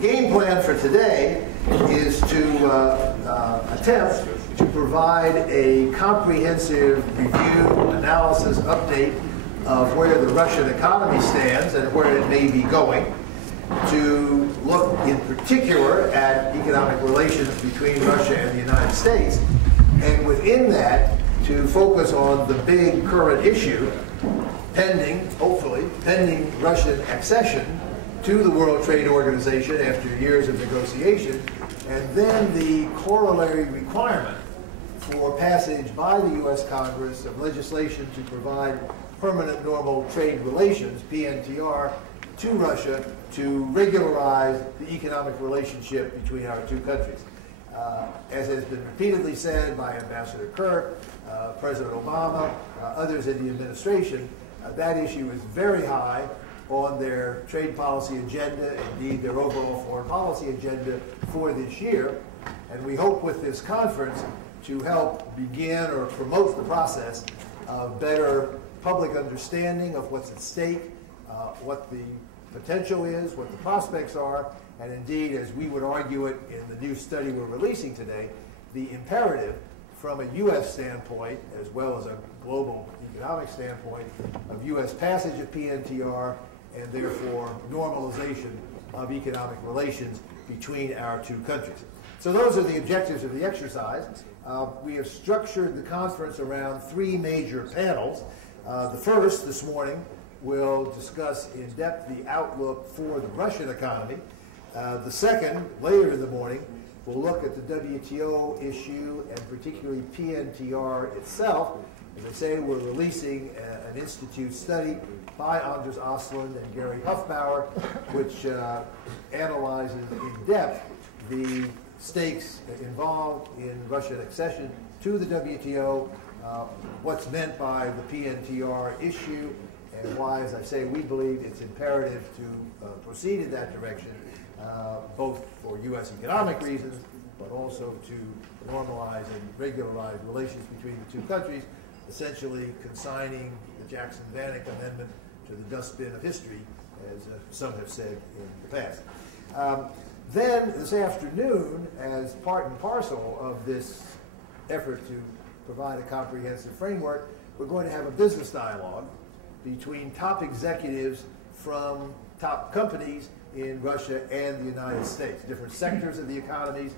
game plan for today is to attempt to provide a comprehensive review, analysis, update of where the Russian economy stands and where it may be going, to look in particular at economic relations between Russia and the United States, and within that to focus on the big current issue pending, hopefully, pending Russian accession to the World Trade Organization after years of negotiation, and then the corollary requirement for passage by the U.S. Congress of legislation to provide permanent normal trade relations, PNTR, to Russia to regularize the economic relationship between our two countries. As has been repeatedly said by Ambassador Kirk, President Obama, others in the administration, that issue is very high on their trade policy agenda, indeed their overall foreign policy agenda for this year. And we hope with this conference to help begin or promote the process of better public understanding of what's at stake, what the potential is, what the prospects are, and indeed, as we would argue it in the new study we're releasing today, the imperative from a U.S. standpoint, as well as a global economic standpoint, of U.S. passage of PNTR and therefore normalization of economic relations between our two countries. So those are the objectives of the exercise. We have structured the conference around three major panels. The first, this morning, will discuss in depth the outlook for the Russian economy. The second, later in the morning, will look at the WTO issue and particularly PNTR itself. As I say, we're releasing an institute study by Anders Ostlund and Gary Huffbauer, which analyzes in depth the stakes involved in Russian accession to the WTO, what's meant by the PNTR issue, and why, as I say, we believe it's imperative to proceed in that direction, both for U.S. economic reasons, but also to normalize and regularize relations between the two countries, essentially consigning the Jackson-Vanik Amendment to the dustbin of history, as some have said in the past. Then, this afternoon, as part and parcel of this effort to provide a comprehensive framework, we're going to have a business dialogue between top executives from top companies in Russia and the United States, different sectors of the economies,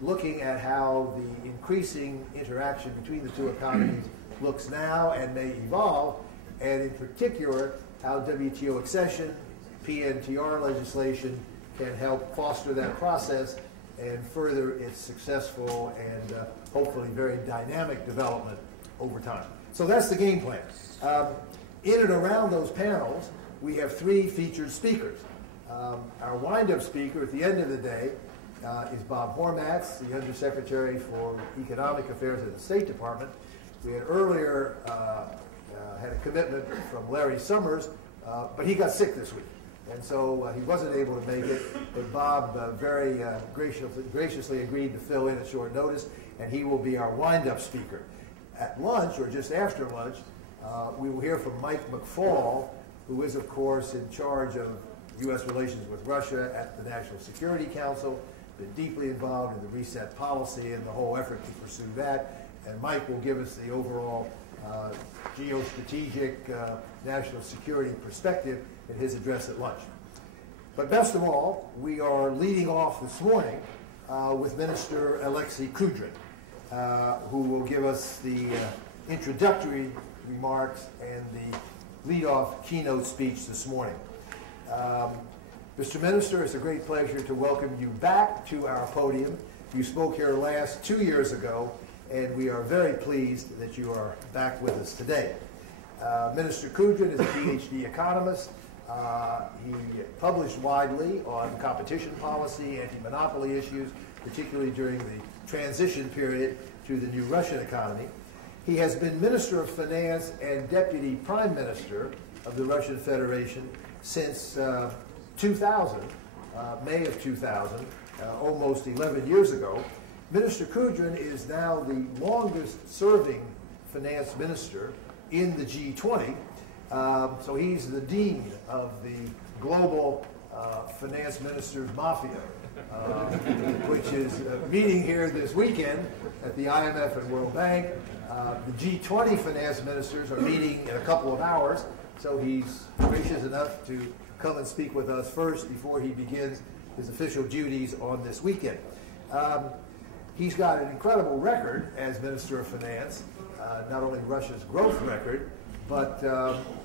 looking at how the increasing interaction between the two economies looks now and may evolve, and in particular, how WTO accession, PNTR legislation can help foster that process and further its successful and hopefully very dynamic development over time. So that's the game plan. In and around those panels, we have three featured speakers. Our wind-up speaker at the end of the day is Bob Hormats, the Undersecretary for Economic Affairs at the State Department. We had earlier had a commitment from Larry Summers, but he got sick this week. And so he wasn't able to make it, but Bob very graciously agreed to fill in at short notice, and he will be our wind-up speaker. At lunch, or just after lunch, we will hear from Mike McFaul, who is, of course, in charge of U.S. relations with Russia at the National Security Council, been deeply involved in the reset policy and the whole effort to pursue that. And Mike will give us the overall geostrategic national security perspective in his address at lunch. But best of all, we are leading off this morning with Minister Alexei Kudrin, who will give us the introductory remarks and the lead-off keynote speech this morning. Mr. Minister, it's a great pleasure to welcome you back to our podium. You spoke here last 2 years ago, and we are very pleased that you are back with us today. Minister Kudrin is a PhD economist. He published widely on competition policy, anti-monopoly issues, particularly during the transition period to the new Russian economy. He has been Minister of Finance and Deputy Prime Minister of the Russian Federation since 2000, May of 2000, almost 11 years ago. Minister Kudrin is now the longest-serving finance minister in the G20. So he's the dean of the global finance minister's mafia, which is meeting here this weekend at the IMF and World Bank. The G20 finance ministers are meeting in a couple of hours, so he's gracious enough to come and speak with us first before he begins his official duties on this weekend. He's got an incredible record as Minister of Finance, not only Russia's growth record, but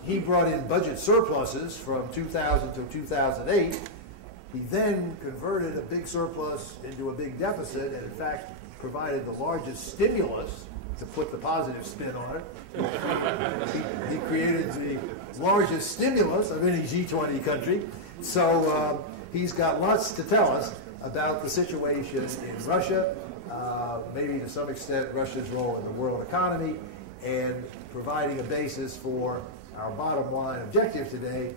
he brought in budget surpluses from 2000 to 2008. He then converted a big surplus into a big deficit and, in fact, provided the largest stimulus, to put the positive spin on it. He created the largest stimulus of any G20 country. So he's got lots to tell us about the situation in Russia, maybe to some extent Russia's role in the world economy, and providing a basis for our bottom line objective today,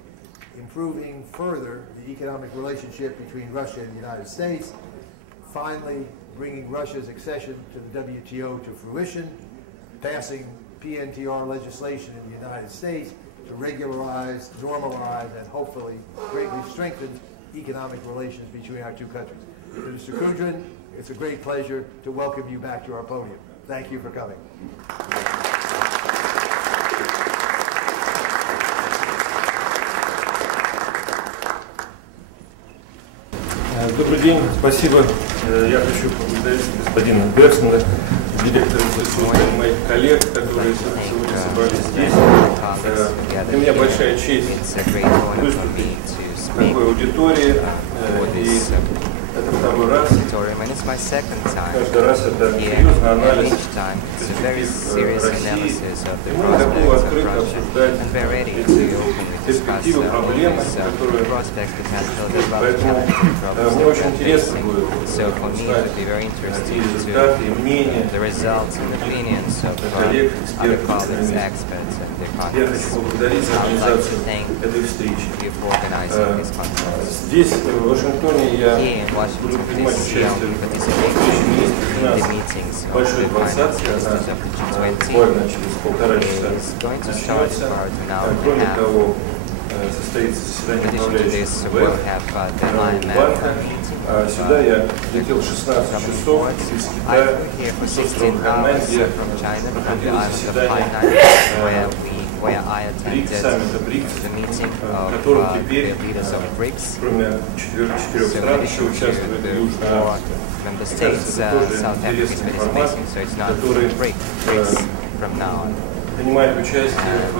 improving further the economic relationship between Russia and the United States, finally bringing Russia's accession to the WTO to fruition, passing PNTR legislation in the United States to regularize, normalize, and hopefully greatly strengthen economic relations between our two countries. Mr. Kudrin, it's a great pleasure to welcome you back to our podium. Thank you for coming. Добрый день, спасибо. Я хочу поблагодарить господина Берсона, директора института, и моих коллег, которые сегодня собрались здесь. Для меня большая честь выступить в такой аудитории. И это второй раз. Каждый раз это серьезный анализ перспектив России. И мы готовы открыто обсуждать эти перспективы, проблемы, которые... Поэтому мне очень интересно будет узнать и результаты, и мнения коллег, экспертов. Я хочу поблагодарить за организацию этой встречи. Здесь, в Вашингтоне, я буду принимать участие в встрече министров финансов Большой двадцатки. Она буквально через полтора часа начнется. Кроме того, состоится заседание управляющего банка. Сюда я летел 16 часов из Китая, с острова Ханань, где проходило заседание BRICS, саммита BRICS, в котором теперь, кроме четырех стран, еще участвует Южная Африка. Кажется, это тоже интересный формат, который принимает участие в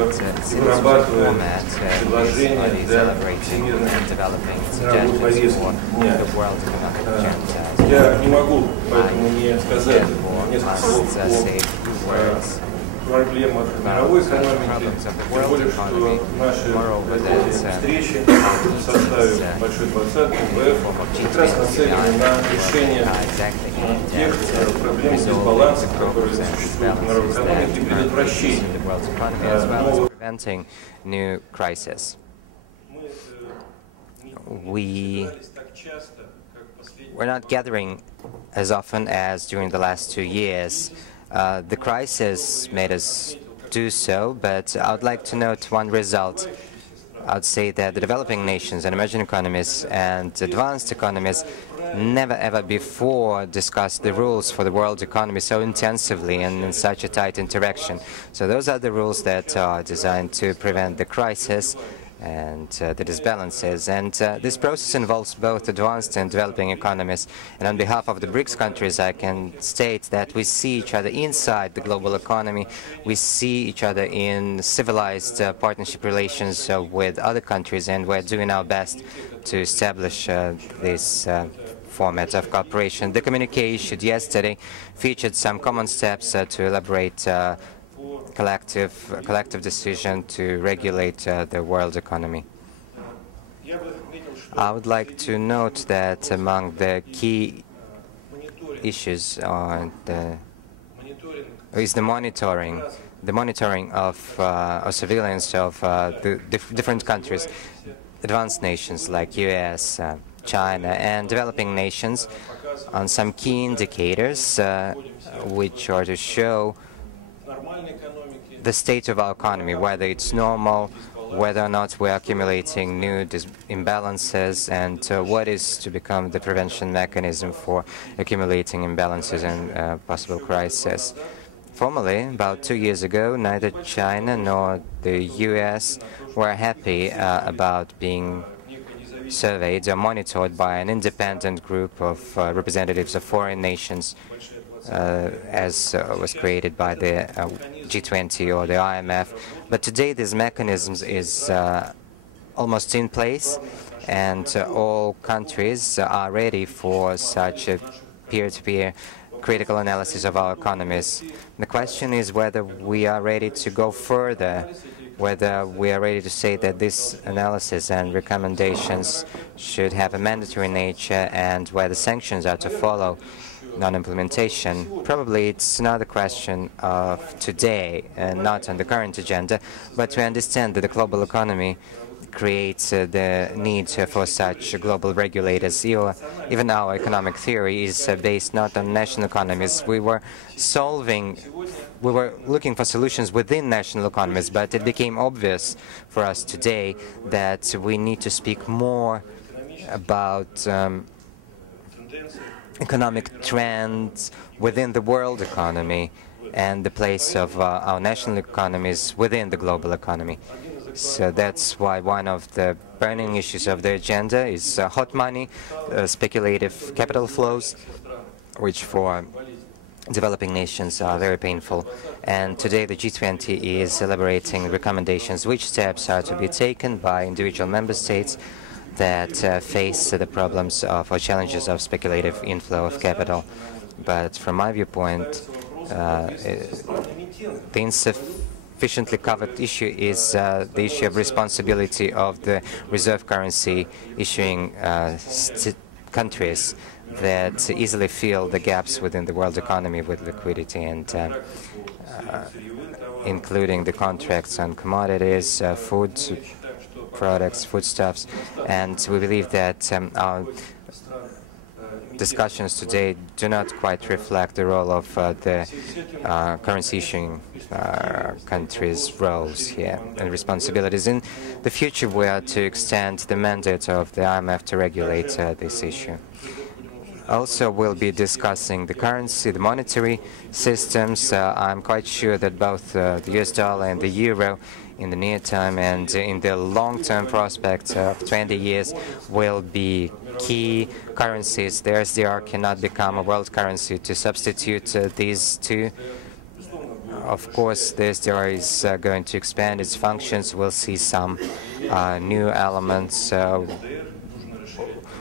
вырабатывании предложения для всемирной мировой повестки дня. Я не могу поэтому не сказать несколько слов о проблемах мировой экономики, тем более, что наши встречи в составе Большой двадцатки ВФ как раз нацелены на решение тех проблем дисбалансов, которые существуют в мировой экономике, и предотвращение new crisis. We're not gathering as often as during the last 2 years. The crisis made us do so, but I would like to note one result. I would say that the developing nations and emerging economies and advanced economies never ever before discussed the rules for the world economy so intensively and in such a tight interaction. So those are the rules that are designed to prevent the crisis and the disbalances. And this process involves both advanced and developing economies. And on behalf of the BRICS countries, I can state that we see each other inside the global economy. We see each other in civilized partnership relations with other countries, and we're doing our best to establish this format of cooperation. The communique issued yesterday featured some common steps to elaborate collective decision to regulate the world economy. I would like to note that among the key issues is the monitoring of or surveillance of the different countries, advanced nations like US, China, and developing nations on some key indicators which are to show the state of our economy, whether it's normal whether or not we're accumulating new imbalances, and what is to become the prevention mechanism for accumulating imbalances and possible crisis. Formally, about 2 years ago, neither China nor the US were happy about being surveyed or monitored by an independent group of representatives of foreign nations, as was created by the G20 or the IMF. But today this mechanism is almost in place, and all countries are ready for such a peer-to-peer critical analysis of our economies. The question is whether we are ready to go further, whether we are ready to say that this analysis and recommendations should have a mandatory nature, and whether sanctions are to follow non-implementation. Probably it's not a question of today and not on the current agenda, but we understand that the global economy creates the need for such global regulators. Even our economic theory is based not on national economies. We were looking for solutions within national economies, but it became obvious for us today that we need to speak more about economic trends within the world economy and the place of our national economies within the global economy. So that's why one of the burning issues of the agenda is hot money, speculative capital flows, which for developing nations are very painful. And today the G20 is elaborating recommendations which steps are to be taken by individual member states that face the problems of or challenges of speculative inflow of capital. But from my viewpoint, the insufficiently covered issue is the issue of responsibility of the reserve currency issuing countries that easily fill the gaps within the world economy with liquidity, and including the contracts on commodities, food products, foodstuffs. And we believe that our discussions today do not quite reflect the role of the currency issuing countries' roles here and responsibilities. In the future, we are to extend the mandate of the IMF to regulate this issue. Also, we'll be discussing the currency, the monetary systems. I'm quite sure that both the US dollar and the euro in the near term and in the long-term prospect of 20 years will be key currencies. The SDR cannot become a world currency to substitute these two. Of course, the SDR is going to expand its functions. We'll see some new elements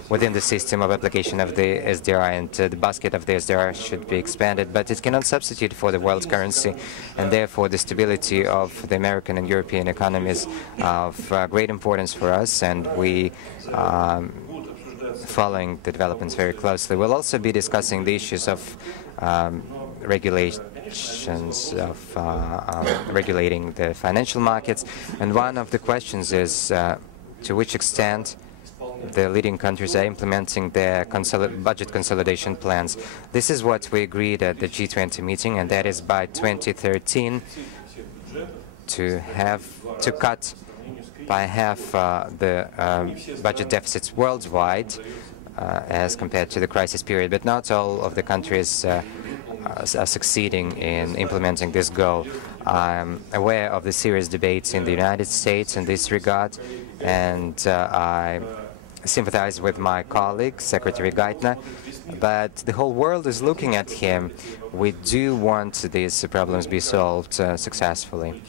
within the system of application of the SDR, and the basket of the SDR should be expanded, but it cannot substitute for the world currency, and therefore the stability of the American and European economies of great importance for us, and we following the developments very closely. We'll also be discussing the issues of regulations of regulating the financial markets, and one of the questions is to which extent the leading countries are implementing their budget consolidation plans. This is what we agreed at the G20 meeting, and that is by 2013 to cut by half the budget deficits worldwide as compared to the crisis period. But not all of the countries are succeeding in implementing this goal. I'm aware of the serious debates in the United States in this regard, and I sympathize with my colleague, Secretary Geithner, but the whole world is looking at him. We do want these problems be solved successfully.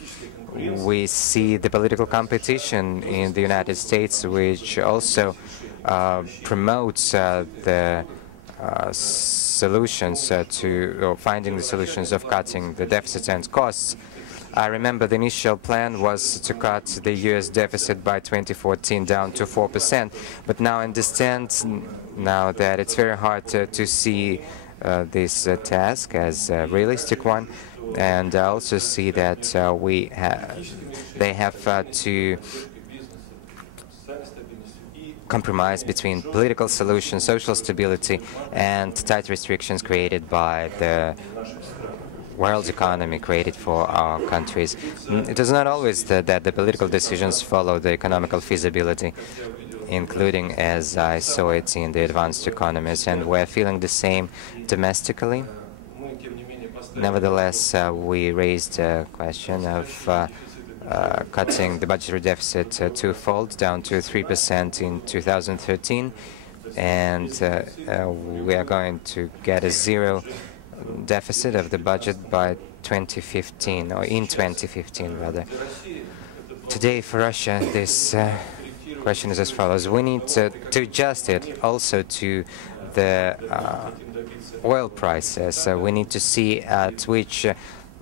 We see the political competition in the United States, which also promotes the solutions finding the solutions of cutting the deficits and costs. I remember the initial plan was to cut the US deficit by 2014 down to 4%, but now I understand now that it's very hard to see this task as a realistic one, and I also see that they have to compromise between political solutions, social stability, and tight restrictions created by the world economy created for our countries. It is not always that the political decisions follow the economical feasibility, including, as I saw it, in the advanced economies, and we're feeling the same domestically. Nevertheless, we raised a question of cutting the budgetary deficit twofold, down to 3% in 2013, and we are going to get a zero deficit of the budget by 2015, or in 2015 rather. Today for Russia, this question is as follows. We need to adjust it also to the oil prices. We need to see at which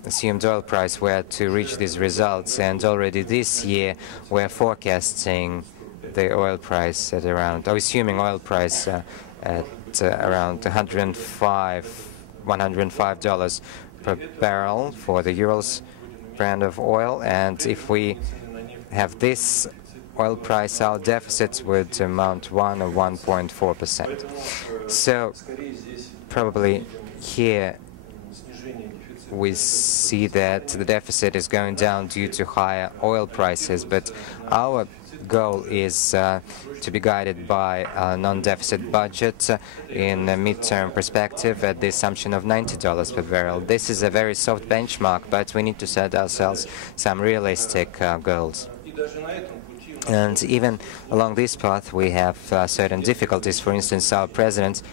assumed oil price we are to reach these results, and already this year we're forecasting the oil price at around, or assuming oil price at around $105 per barrel for the Urals brand of oil, and if we have this oil price, our deficits would amount 1 or 1.4%. So probably here we see that the deficit is going down due to higher oil prices, but our goal is to be guided by a non-deficit budget in a mid-term perspective at the assumption of $90 per barrel. This is a very soft benchmark, but we need to set ourselves some realistic goals. And even along this path, we have certain difficulties. For instance, our president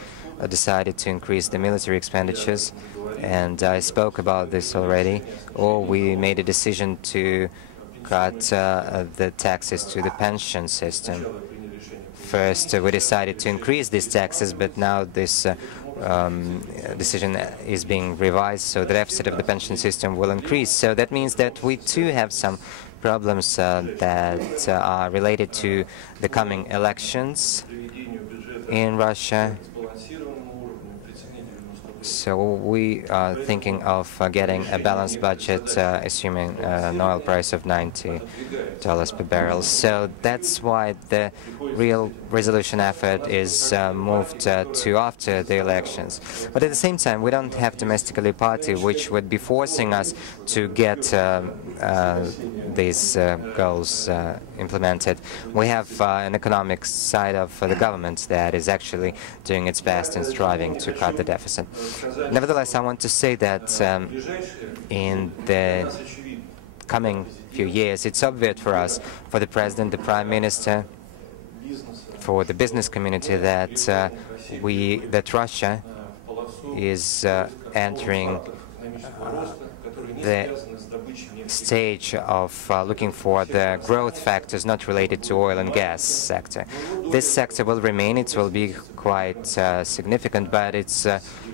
decided to increase the military expenditures, and I spoke about this already, or we made a decision to cut the taxes to the pension system. First, we decided to increase these taxes, but now this decision is being revised, so the deficit of the pension system will increase. So that means that we too have some problems that are related to the coming elections in Russia. So we are thinking of getting a balanced budget, assuming an oil price of $90 per barrel. So that's why the real resolution effort is moved to after the elections. But at the same time, we don't have domestically party which would be forcing us to get these goals implemented. We have an economic side of the government that is actually doing its best and striving to cut the deficit. Nevertheless, I want to say that in the coming few years, it's obvious for us, for the President, the Prime Minister, for the business community, that Russia is entering the stage of looking for the growth factors not related to oil and gas sector. This sector will remain, it will be quite significant, but its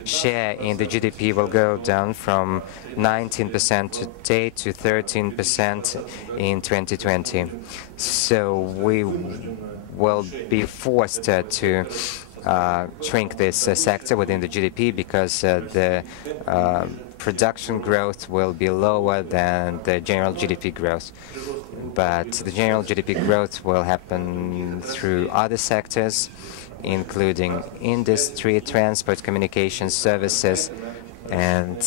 share in the GDP will go down from 19% today to 13% in 2020. So we will be forced to shrink this sector within the GDP because the production growth will be lower than the general GDP growth. But the general GDP growth will happen through other sectors, including industry, transport, communications, services, and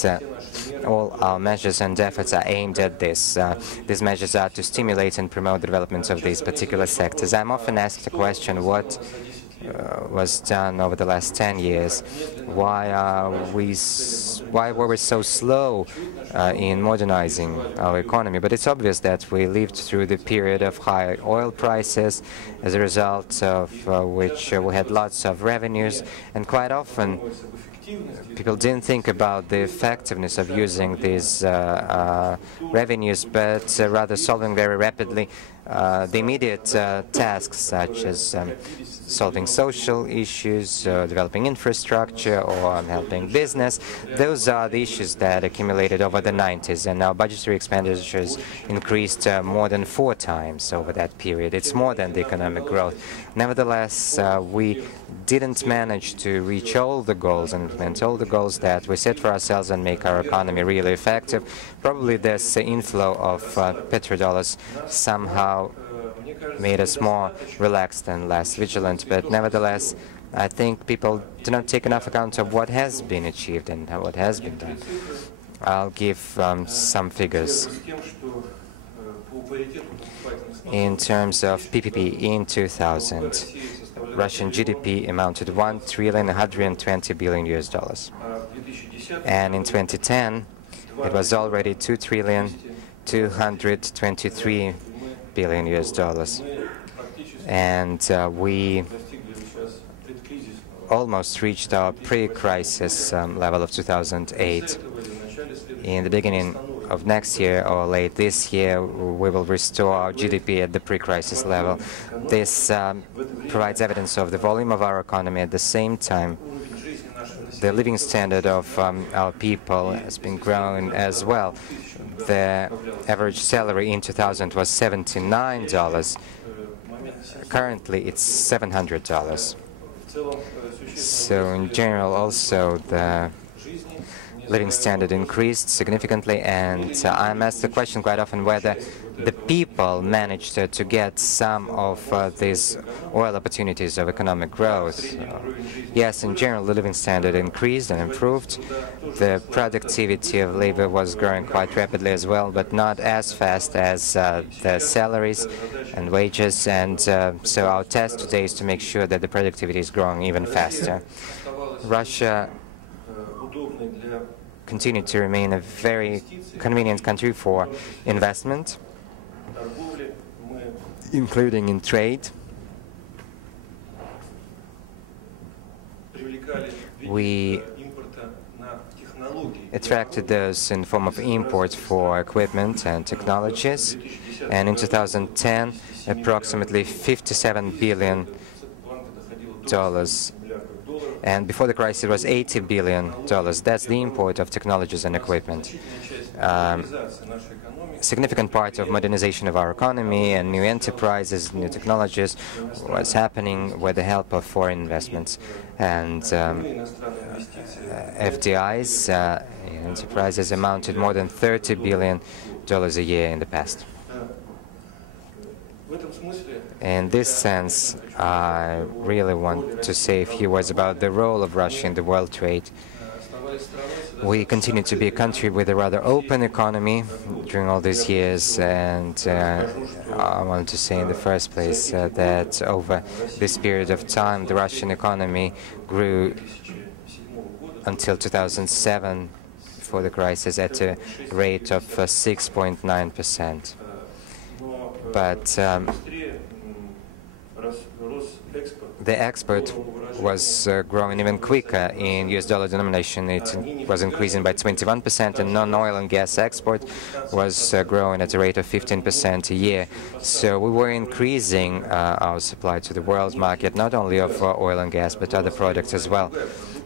all our measures and efforts are aimed at this. These measures are to stimulate and promote the development of these particular sectors. I'm often asked the question, what was done over the last 10 years? Why were we so slow in modernizing our economy? But it's obvious that we lived through the period of high oil prices, as a result of which we had lots of revenues, and quite often people didn't think about the effectiveness of using these revenues, but rather solving very rapidly the immediate tasks, such as solving social issues, developing infrastructure, or helping business. Those are the issues that accumulated over the 90s, and our budgetary expenditures increased more than 4 times over that period. It's more than the economic growth. Nevertheless, we didn't manage to reach all the goals and implement all the goals that we set for ourselves and make our economy really effective. Probably this inflow of petrodollars somehow made us more relaxed and less vigilant, but nevertheless, I think people do not take enough account of what has been achieved and what has been done. I'll give some figures. In terms of PPP in 2000, Russian GDP amounted to $1,120 billion US. And in 2010, it was already $2,223 billion US. And we almost reached our pre-crisis level of 2008. In the beginning of next year or late this year, we will restore our GDP at the pre-crisis level. This provides evidence of the volume of our economy. At the same time, the living standard of our people has been growing as well. The average salary in 2000 was $79. Currently, it's $700. So in general, also, the living standard increased significantly, and I'm asked the question quite often whether the people managed to get some of these oil opportunities of economic growth. Yes, in general, the living standard increased and improved. The productivity of labor was growing quite rapidly as well, but not as fast as the salaries and wages, and so our task today is to make sure that the productivity is growing even faster. Russia continued to remain a very convenient country for investment, including in trade. We attracted those in the form of import for equipment and technologies, and in 2010, approximately $57 billion. And before the crisis, it was $80 billion. That's the import of technologies and equipment. Significant part of modernization of our economy and new enterprises, new technologies was happening with the help of foreign investments. And FDIs, enterprises, amounted more than $30 billion a year in the past. In this sense, I really want to say a few words about the role of Russia in the world trade. We continue to be a country with a rather open economy during all these years, and I want to say in the first place that over this period of time, the Russian economy grew until 2007, before the crisis, at a rate of 6.9%. But the export was growing even quicker. In US dollar denomination, it was increasing by 21%, and non-oil and gas export was growing at a rate of 15% a year. So we were increasing our supply to the world market, not only of oil and gas, but other products as well.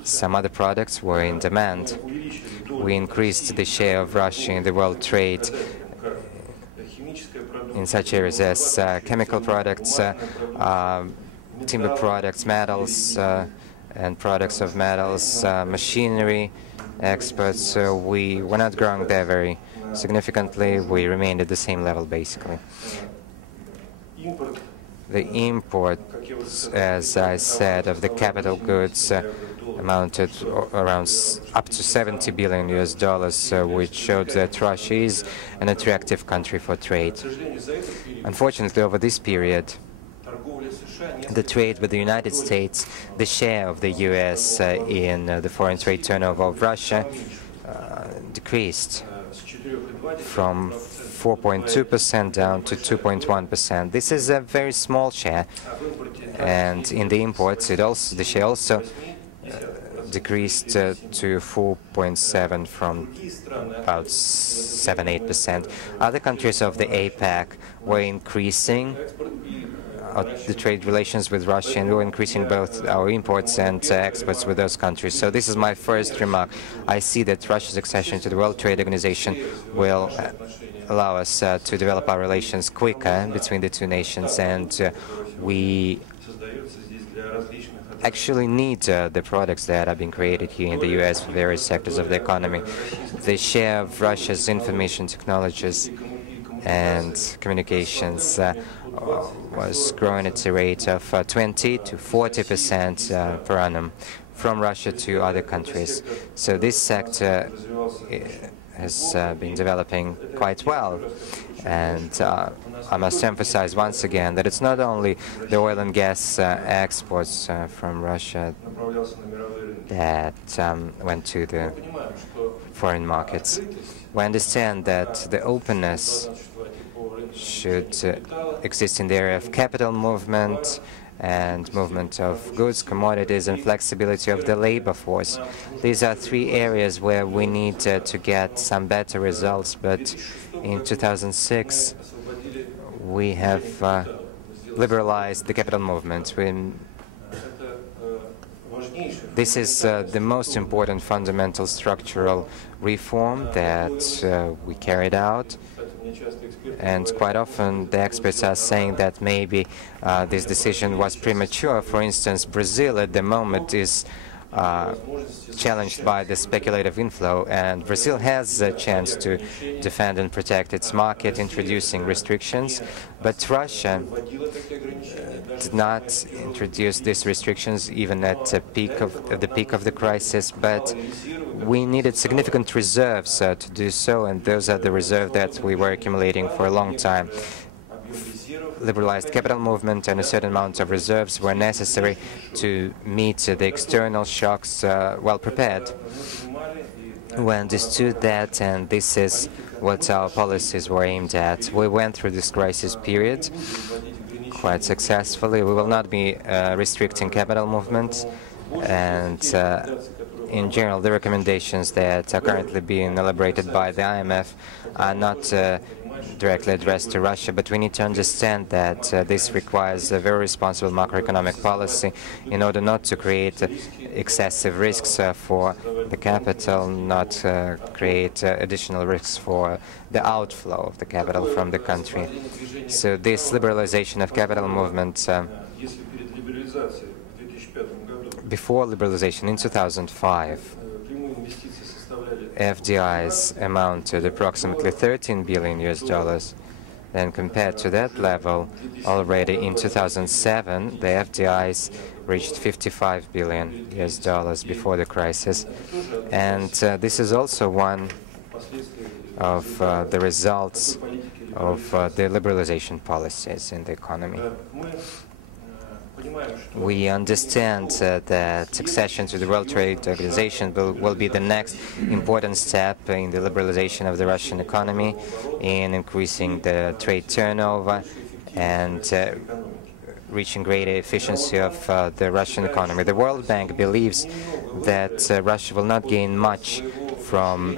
Some other products were in demand. We increased the share of Russia in the world trade in such areas as chemical products, timber products, metals, and products of metals, machinery exports. So we were not growing there very significantly. We remained at the same level, basically. The imports, as I said, of the capital goods amounted around up to $70 billion, which showed that Russia is an attractive country for trade. Unfortunately, over this period, the trade with the United States, the share of the U.S. in the foreign trade turnover of Russia decreased from 4.2% down to 2.1%. This is a very small share, and in the imports, the share also decreased to 4.7% from about 7-8%. Other countries of the APEC were increasing the trade relations with Russia, and we were increasing both our imports and exports with those countries. So this is my first remark. I see that Russia's accession to the World Trade Organization will allow us to develop our relations quicker between the two nations, and we actually need the products that are being created here in the U.S. for various sectors of the economy. The share of Russia's information technologies and communications was growing at a rate of 20 to 40% per annum from Russia to other countries. So this sector has been developing quite well. And I must emphasize once again that it's not only the oil and gas exports from Russia that went to the foreign markets. We understand that the openness should exist in the area of capital movement and movement of goods, commodities, and flexibility of the labor force. These are three areas where we need to get some better results, but in 2006 we have liberalized the capital movement. This is the most important fundamental structural reform that we carried out. And quite often the experts are saying that maybe this decision was premature. For instance, Brazil at the moment is challenged by the speculative inflow, and Brazil has a chance to defend and protect its market, introducing restrictions. But Russia did not introduce these restrictions even at the peak of the crisis, but we needed significant reserves to do so, and those are the reserves that we were accumulating for a long time. Liberalized capital movement and a certain amount of reserves were necessary to meet the external shocks well prepared. We understood that, and this is what our policies were aimed at. We went through this crisis period quite successfully. We will not be restricting capital movements, and in general, the recommendations that are currently being elaborated by the IMF are not directly addressed to Russia, but we need to understand that this requires a very responsible macroeconomic policy in order not to create excessive risks for the capital, not create additional risks for the outflow of the capital from the country. So this liberalization of capital movement, before liberalization in 2005, FDIs amounted approximately $13 billion. Then compared to that level, already in 2007, the FDIs reached $55 billion before the crisis. And this is also one of the results of the liberalization policies in the economy. We understand that accession to the World Trade Organization will be the next important step in the liberalization of the Russian economy, in increasing the trade turnover and reaching greater efficiency of the Russian economy. The World Bank believes that Russia will not gain much from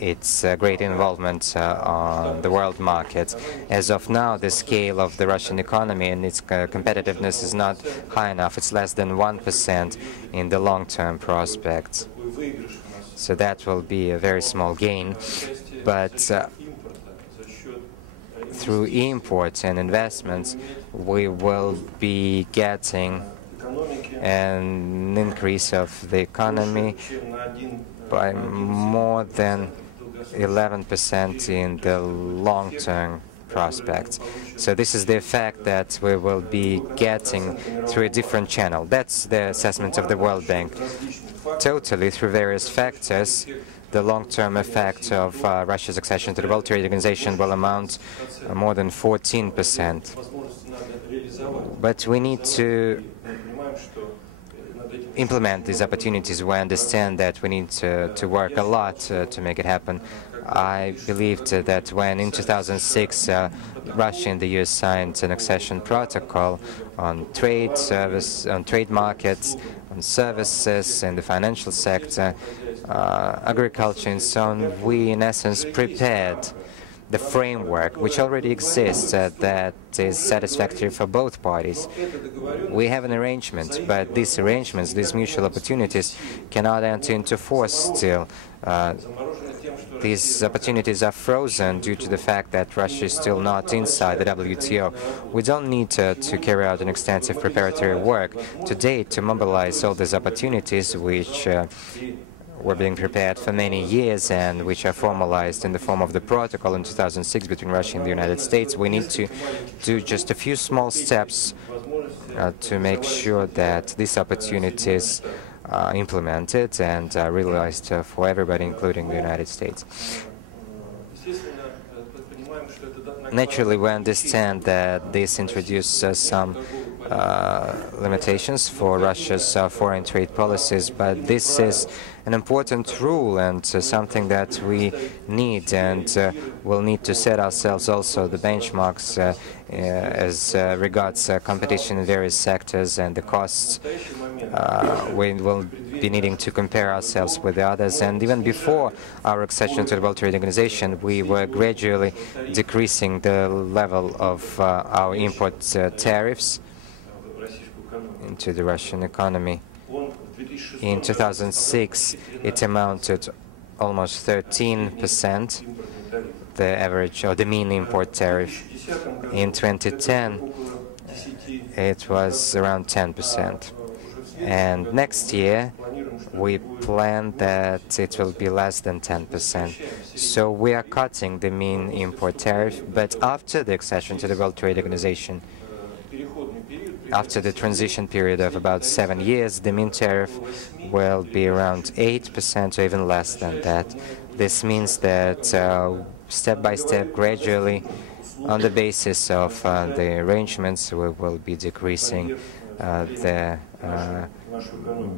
its great involvement on the world market. As of now, the scale of the Russian economy and its competitiveness is not high enough. It's less than 1% in the long-term prospects. So that will be a very small gain. But through imports and investments, we will be getting an increase of the economy by more than 11% in the long-term prospects. So this is the effect that we will be getting through a different channel. That's the assessment of the World Bank. Totally, through various factors, the long-term effect of Russia's accession to the World Trade Organization will amount more than 14%. But we need to implement these opportunities. We understand that we need to work a lot to make it happen. I believed that when in 2006 Russia and the US signed an accession protocol on trade, on trade markets, on services in the financial sector, agriculture and so on, we in essence prepared the framework which already exists that is satisfactory for both parties. We have an arrangement, but these arrangements, these mutual opportunities, cannot enter into force still. These opportunities are frozen due to the fact that Russia is still not inside the WTO. We don't need to carry out an extensive preparatory work today to mobilize all these opportunities which were being prepared for many years and which are formalized in the form of the protocol in 2006 between Russia and the United States. We need to do just a few small steps to make sure that these opportunities implemented and realized for everybody, including the United States. Naturally, we understand that this introduces some limitations for Russia's foreign trade policies, but this is an important rule and something that we need, and we'll need to set ourselves also the benchmarks as regards competition in various sectors and the costs. We will be needing to compare ourselves with the others, and even before our accession to the World Trade Organization, we were gradually decreasing the level of our import tariffs into the Russian economy. In 2006, it amounted almost 13%, the average or the mean import tariff. In 2010, it was around 10%. And next year, we plan that it will be less than 10%. So we are cutting the mean import tariff, but after the accession to the World Trade Organization, after the transition period of about 7 years, the mean tariff will be around 8% or even less than that. This means that step by step, gradually, on the basis of the arrangements, we will be decreasing the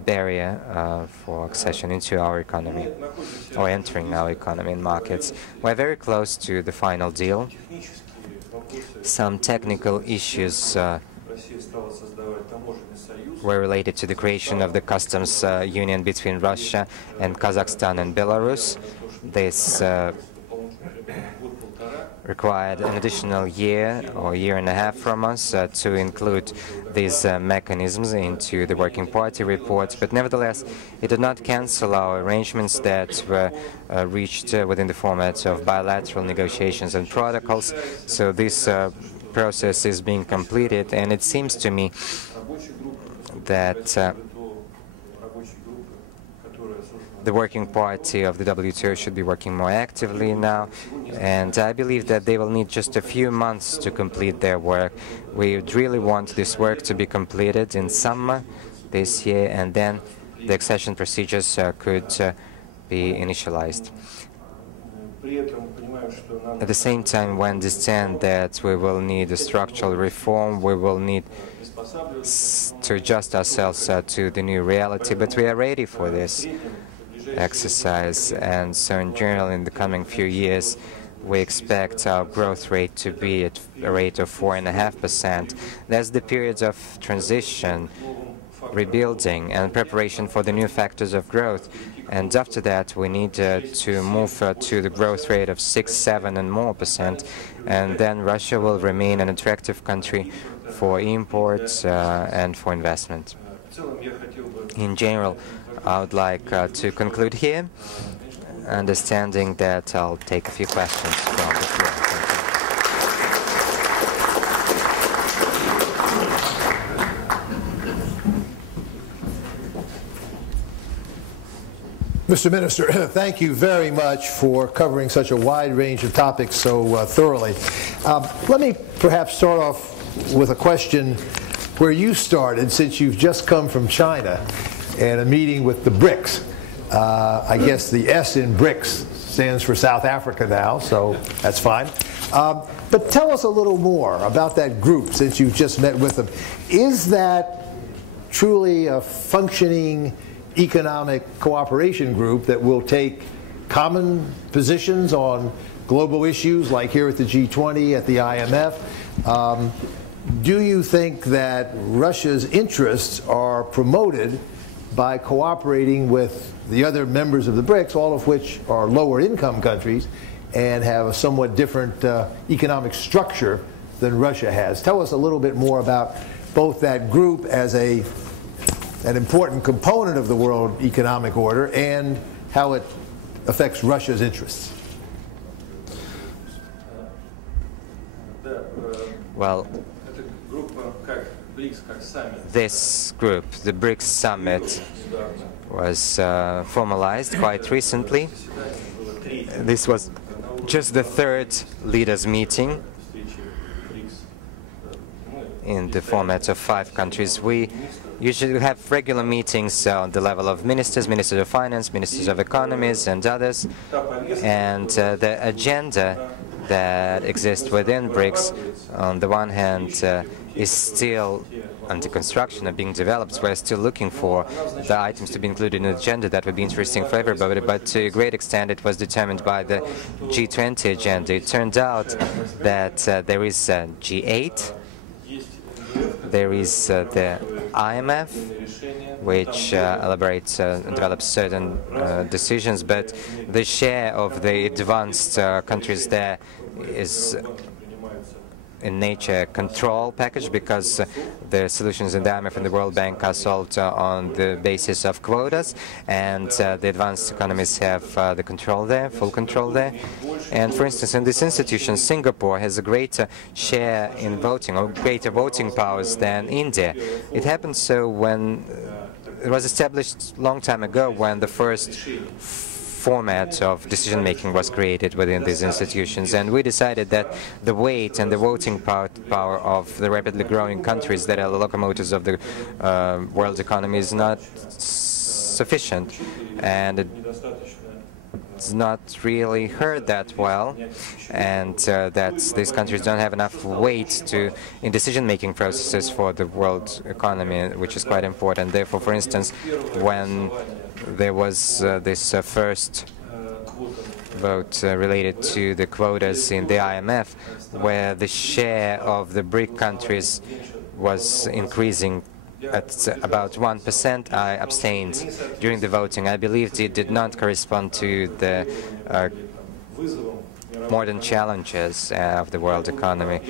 barrier for accession into our economy, or entering our economy and markets. We're very close to the final deal. Some technical issues were related to the creation of the customs union between Russia and Kazakhstan and Belarus. This required an additional year or year and a half from us to include these mechanisms into the Working Party report, but nevertheless, it did not cancel our arrangements that were reached within the format of bilateral negotiations and protocols. So this process is being completed, and it seems to me that the Working Party of the WTO should be working more actively now, and I believe that they will need just a few months to complete their work. We would really want this work to be completed in summer this year, and then the accession procedures could be initialized. At the same time, we understand that we will need a structural reform, we will need to adjust ourselves to the new reality, but we are ready for this exercise, and so in general, in the coming few years, we expect our growth rate to be at a rate of 4.5%. That's the periods of transition, rebuilding, and preparation for the new factors of growth. And after that, we need to move to the growth rate of 6, 7, and more %, and then Russia will remain an attractive country for imports and for investment. In general, I would like to conclude here, understanding that I'll take a few questions from the floor. Mr. Minister, thank you very much for covering such a wide range of topics so thoroughly. Let me perhaps start off with a question where you started, since you've just come from China and a meeting with the BRICS. I guess the S in BRICS stands for South Africa now, so that's fine. But tell us a little more about that group, since you've just met with them. Is that truly a functioning economic cooperation group that will take common positions on global issues, like here at the G20, at the IMF? Do you think that Russia's interests are promoted by cooperating with the other members of the BRICS, all of which are lower income countries and have a somewhat different economic structure than Russia has? Tell us a little bit more about both that group as an important component of the world economic order and how it affects Russia's interests. Well, this group, the BRICS summit, was formalized quite recently. This was just the third leaders' meeting in the format of 5 countries. We You should have regular meetings on the level of ministers, ministers of finance, ministers of economies, and others. And the agenda that exists within BRICS, on the one hand, is still under construction and being developed. We're still looking for the items to be included in the agenda that would be interesting for everybody, but to a great extent it was determined by the G20 agenda. It turned out that there is G8, there is the IMF, which elaborates and develops certain decisions, but the share of the advanced countries there is in nature control package, because the solutions in the IMF and the World Bank are solved on the basis of quotas, and the advanced economies have the control there, full control there. And for instance, in this institution, Singapore has a greater share in voting, or greater voting powers than India. It happened so when it was established a long time ago, when the first format of decision-making was created within these institutions, and we decided that the weight and the voting power of the rapidly growing countries that are the locomotives of the world economy is not sufficient, and it's not really heard that well, and that these countries don't have enough weight in decision-making processes for the world economy, which is quite important. Therefore, for instance, when there was this first vote related to the quotas in the IMF, where the share of the BRIC countries was increasing at about 1%, I abstained during the voting. I believed it did not correspond to the modern challenges of the world economy.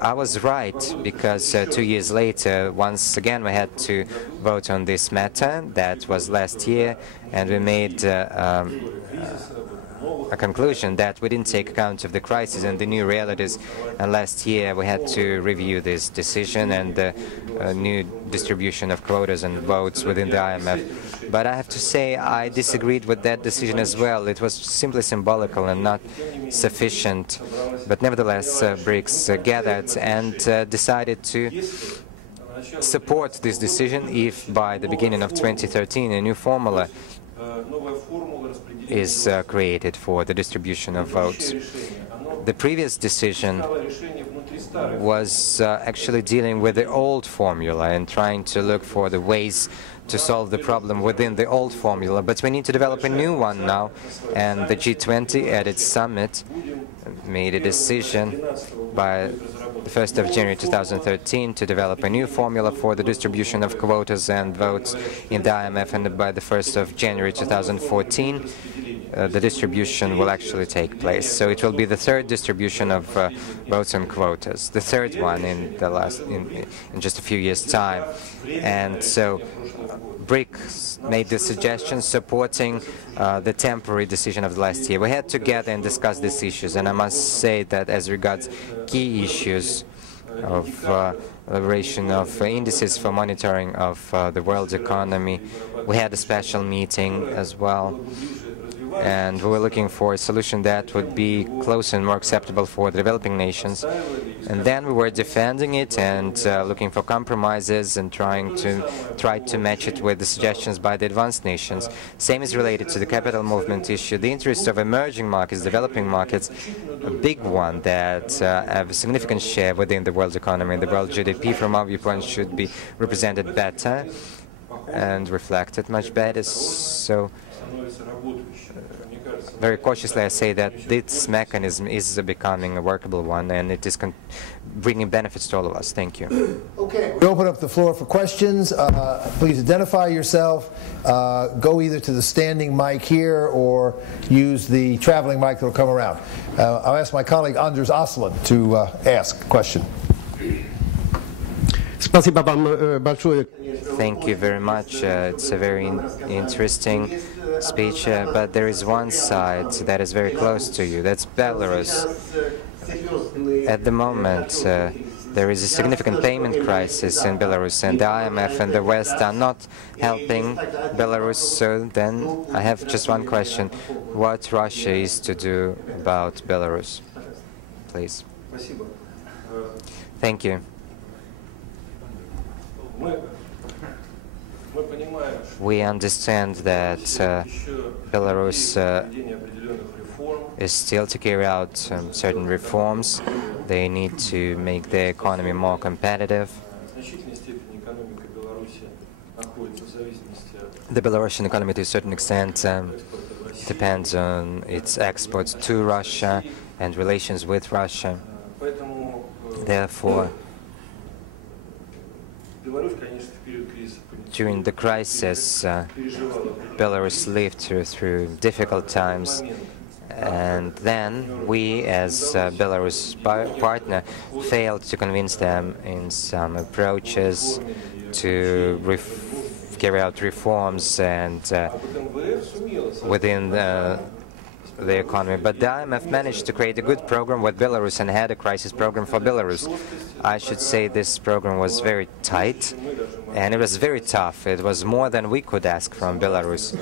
I was right, because 2 years later, once again, we had to vote on this matter. That was last year, and we made a conclusion that we didn't take account of the crisis and the new realities, and last year we had to review this decision and the new distribution of quotas and votes within the IMF. But I have to say I disagreed with that decision as well. It was simply symbolical and not sufficient. But nevertheless, BRICS gathered and decided to support this decision if by the beginning of 2013 a new formula is created for the distribution of votes. The previous decision was actually dealing with the old formula and trying to look for the ways to solve the problem within the old formula, but we need to develop a new one now, and the G20 at its summit made a decision by the 1st of January 2013 to develop a new formula for the distribution of quotas and votes in the IMF, and by the 1st of January 2014 the distribution will actually take place. So it will be the third distribution of votes and quotas, the third one in just a few years' time. And so BRICS made the suggestion supporting the temporary decision of the last year. We had to gather and discuss these issues, and I must say that as regards key issues of elaboration of indices for monitoring of the world economy, we had a special meeting as well, and we were looking for a solution that would be closer and more acceptable for the developing nations. And then we were defending it and looking for compromises and trying to match it with the suggestions by the advanced nations. Same is related to the capital movement issue. The interest of emerging markets, developing markets, a big one that have a significant share within the world economy. The world GDP, from our viewpoint, should be represented better and reflected much better. So very cautiously I say that this mechanism is becoming a workable one, and it is bringing benefits to all of us. Thank you. Okay, we open up the floor for questions. Please identify yourself. Go either to the standing mic here or use the traveling mic that will come around. I'll ask my colleague Anders Aslan to ask a question. Thank you very much. It's a very interesting speech, but there is one side that is very close to you. That's Belarus. At the moment, there is a significant payment crisis in Belarus, and the IMF and the West are not helping Belarus. So then I have just one question. What Russia is to do about Belarus? Please. Thank you. We understand that Belarus is still to carry out certain reforms. They need to make their economy more competitive. The Belarusian economy, to a certain extent, depends on its exports to Russia and relations with Russia. Therefore, during the crisis, Belarus lived through difficult times, and then we, as Belarus partner, failed to convince them in some approaches to carry out reforms and within the economy. But the IMF managed to create a good program with Belarus and had a crisis program for Belarus. I should say this program was very tight and it was very tough. It was more than we could ask from Belarus,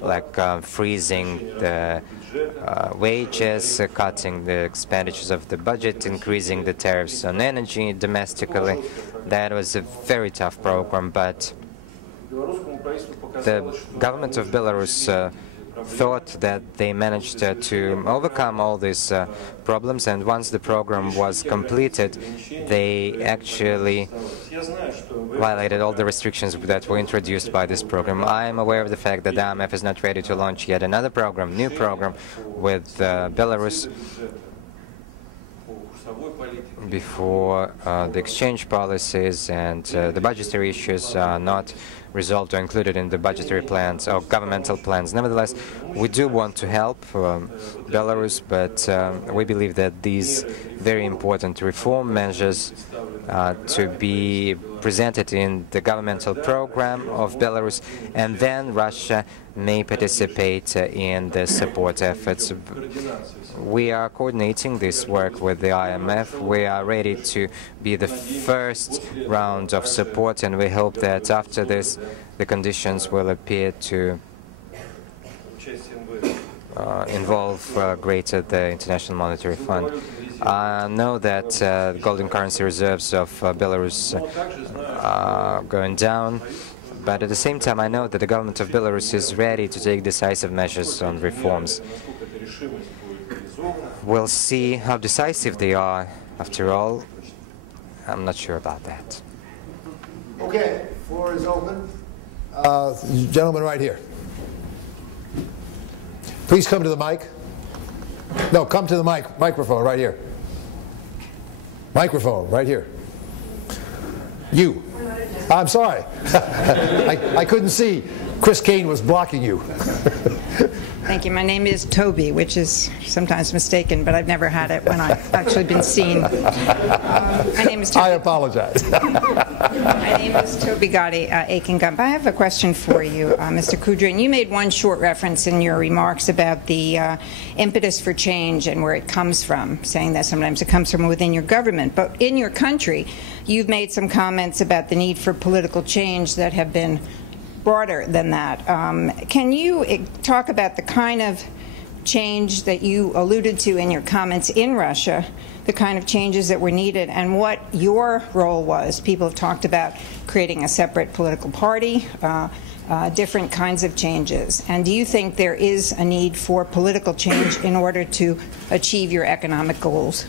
like freezing the wages, cutting the expenditures of the budget, increasing the tariffs on energy domestically. That was a very tough program, but the government of Belarus thought that they managed to overcome all these problems, and once the program was completed, they actually violated all the restrictions that were introduced by this program. I am aware of the fact that the IMF is not ready to launch yet another program, new program with Belarus before the exchange policies and the budgetary issues are not resolved or included in the budgetary plans or governmental plans. Nevertheless, we do want to help Belarus, but we believe that these very important reform measures to be presented in the governmental program of Belarus, and then Russia may participate in the support efforts. We are coordinating this work with the IMF. We are ready to be the first round of support, and we hope that after this the conditions will appear to involve greater the International Monetary Fund. I know that golden currency reserves of Belarus are going down, but at the same time I know that the government of Belarus is ready to take decisive measures on reforms. We'll see how decisive they are. After all, I'm not sure about that. Okay, floor is open. Gentleman right here. Please come to the mic. No, come to the microphone right here. Microphone right here. You. I'm sorry. I couldn't see. Chris Kane was blocking you. Thank you. My name is Toby, which is sometimes mistaken, but I've never had it when I've actually been seen. My name is Toby. I apologize. My name is Toby Gotti, Aiken Gump. I have a question for you, Mr. Kudrin. You made one short reference in your remarks about the impetus for change and where it comes from, saying that sometimes it comes from within your government. But in your country, you've made some comments about the need for political change that have been broader than that. Can you talk about the kind of change that you alluded to in your comments in Russia, the kind of changes that were needed, and what your role was? People have talked about creating a separate political party, different kinds of changes. And do you think there is a need for political change in order to achieve your economic goals?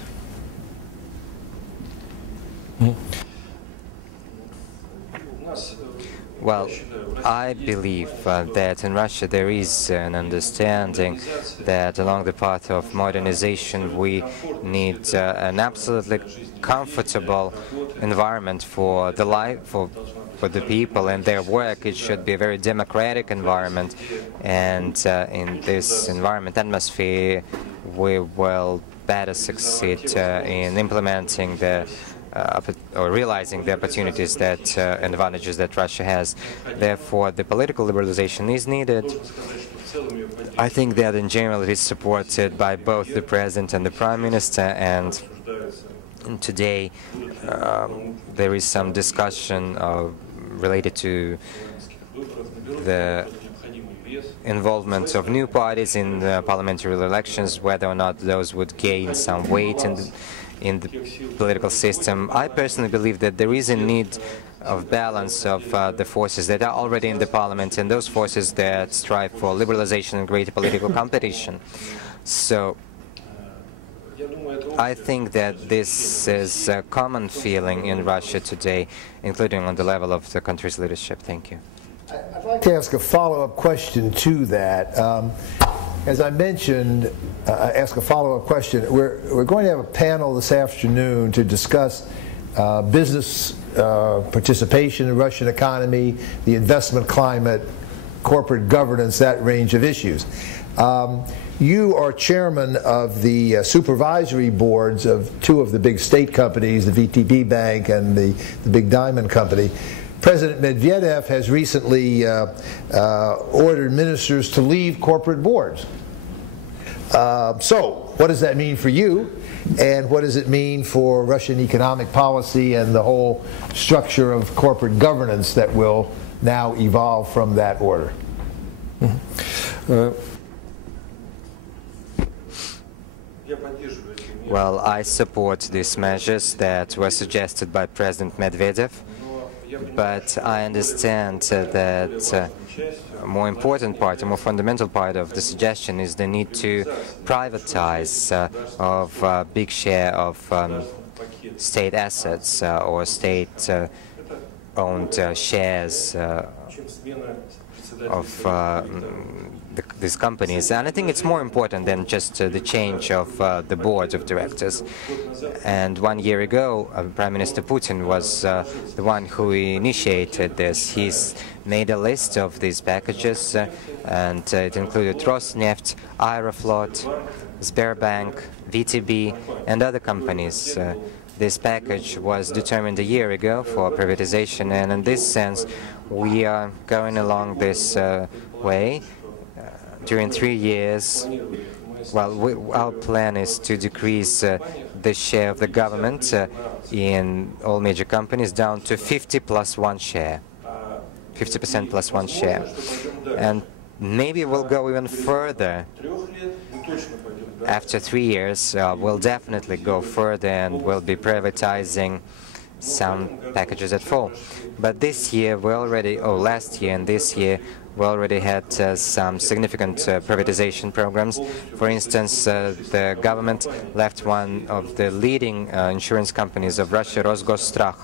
Well, I believe that in Russia there is an understanding that along the path of modernization we need an absolutely comfortable environment for the life for the people and their work. It should be a very democratic environment, and in this environment atmosphere we will better succeed in implementing the or realizing the opportunities that and advantages that Russia has. Therefore, the political liberalization is needed. I think that in general it is supported by both the President and the Prime Minister, and today there is some discussion related to the involvement of new parties in the parliamentary elections, whether or not those would gain some weight in the political system. I personally believe that there is a need of balance of the forces that are already in the parliament and those forces that strive for liberalization and greater political competition. So I think that this is a common feeling in Russia today, including on the level of the country's leadership. Thank you. I'd like to ask a follow-up question to that. As I mentioned, ask a follow-up question. We're going to have a panel this afternoon to discuss business participation in the Russian economy, the investment climate, corporate governance, that range of issues. You are chairman of the supervisory boards of two of the big state companies, the VTB Bank and the big diamond company. President Medvedev has recently ordered ministers to leave corporate boards. So what does that mean for you? And what does it mean for Russian economic policy and the whole structure of corporate governance that will now evolve from that order? Well, I support these measures that were suggested by President Medvedev, but I understand that a more important part, a more fundamental part of the suggestion is the need to privatize of a big share of state assets or state-owned shares of these companies, and I think it's more important than just the change of the board of directors. And 1 year ago, Prime Minister Putin was the one who initiated this. He's made a list of these packages, and it included Rosneft, Aeroflot, Sberbank, VTB, and other companies. This package was determined a year ago for privatization, and in this sense, we are going along this way. During 3 years, well, our plan is to decrease the share of the government in all major companies down to 50 plus 1 share, 50% plus 1 share. And maybe we'll go even further. After 3 years, we'll definitely go further and we'll be privatizing some packages at full. But this year, we already, last year and this year, we already had some significant privatization programs. For instance, the government left one of the leading insurance companies of Russia, Rosgosstrach.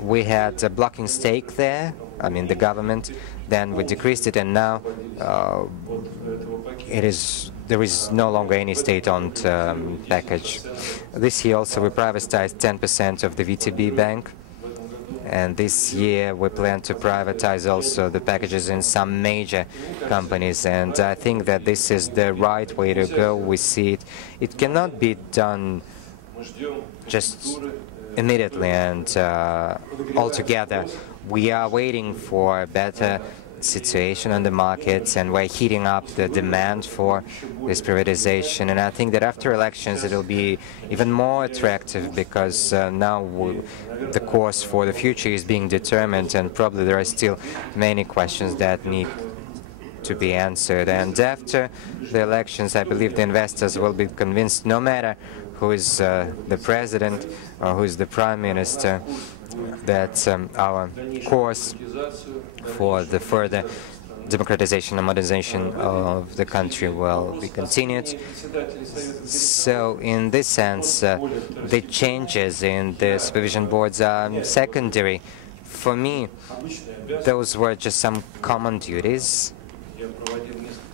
We had a blocking stake there, I mean the government, then we decreased it, and now there is no longer any state-owned package. This year also we privatized 10% of the VTB Bank. And this year we plan to privatize also the packages in some major companies, and I think that this is the right way to go. We see it. It cannot be done just immediately and altogether. We are waiting for a better situation on the markets, and we're heating up the demand for this privatization. And I think that after elections it will be even more attractive, because now the course for the future is being determined, and probably there are still many questions that need to be answered. And after the elections, I believe the investors will be convinced, no matter who is the president or who is the prime minister, that our course for the further democratization and modernization of the country will be continued. So in this sense, the changes in the supervision boards are secondary. For me, those were just some common duties,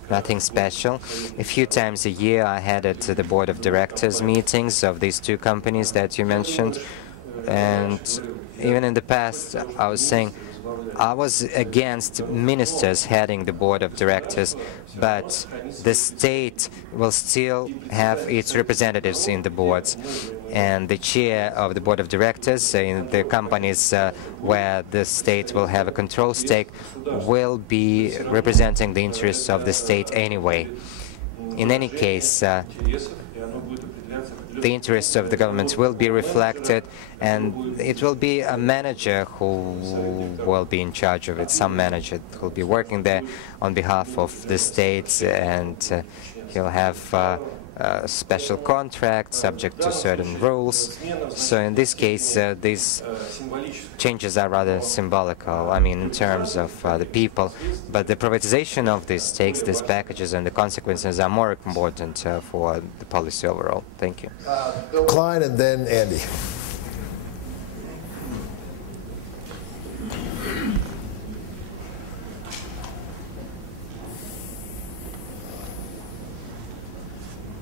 nothing special. A few times a year I headed to the board of directors meetings of these two companies that you mentioned, and even in the past I was saying I was against ministers heading the board of directors, but the state will still have its representatives in the boards, and the chair of the board of directors in the companies where the state will have a control stake will be representing the interests of the state anyway. In any case, the interests of the government will be reflected, and it will be a manager who will be in charge of it, some manager who will be working there on behalf of the states, and he'll have special contract subject to certain rules. So in this case, these changes are rather symbolical, I mean, in terms of the people. But the privatization of these stakes, these packages, and the consequences are more important for the policy overall. Thank you. Klein and then Andy.